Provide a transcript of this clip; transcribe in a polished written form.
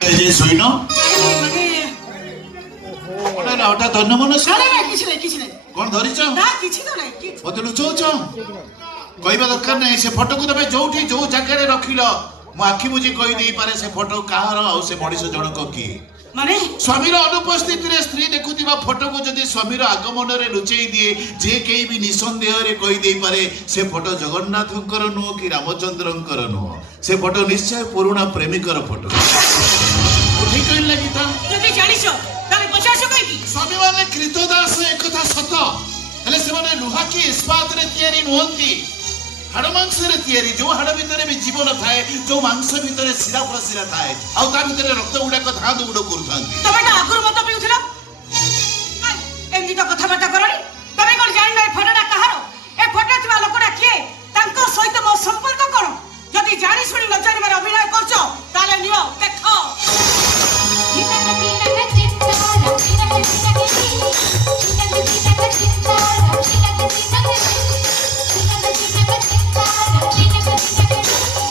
যে শৈন হঠাৎ অন্য মনস্ক কোন ধরিছ মতো লুচৌছ কইবা দরকার নাই সে ফটোকে তুমি যোউঠি যোউ জায়গায় রখিল মু আখি বুঝি কই দেই পারে সে ফটো কাହାର ଆଉ ସେ ମଣିଷ ଜଣକ କିଏ মানে ସ୍ୱାମୀର ଅନୁପସ୍ଥିତିରେ ସ୍ତ୍ରୀ ଦେଖୁଥିବା ଫଟୋକୁ ଯଦି ସ୍ୱାମୀର ଆଗମନରେ ଲୁଚେଇ ଦିଏ ଯେ କେହି ବି ନିଃସନ୍ଦେହରେ କହିଦେଇ ପାରେ ସେ ଫଟୋ ଜଗନ୍ନାଥଙ୍କର ନୁହଁ କି ରାମଚନ୍ଦ୍ରଙ୍କର ନୁହଁ ସେ ଫଟୋ ନିଶ୍ଚୟ ପୁରୁଣା ପ୍ରେମିକର ଫଟୋ ଠିକ କହିଲି ଲାଗି ତ যদি জানিছ তাহলে পচাশ কইকি ସ୍ୱାମୀମାନେ କ୍ରୀତଦାସ ଏକଥା ସତ ହେଲେ ସେମାନେ ଲୁହା କି ଇସ୍ପାତରେ ତିଆରି ନୁହନ୍ତି ହାଡ଼ ମାଂସରେ ତିଆରି ଯୋଉ ହାଡ଼ ଭିତରେ ବି ଜୀବନ ଥାଏ ଯୋଉ ମାଂସ ଭିତରେ ଶିରା ପ୍ରଶିରା ଥାଏ ଆଉ ତା ଭିତରେ ରକ୍ତ ଗୁଡାକ ଧାଁ ଦୌଡ଼ କରୁଥାନ୍ତି ତମେ ଆଗରୁ ମତେ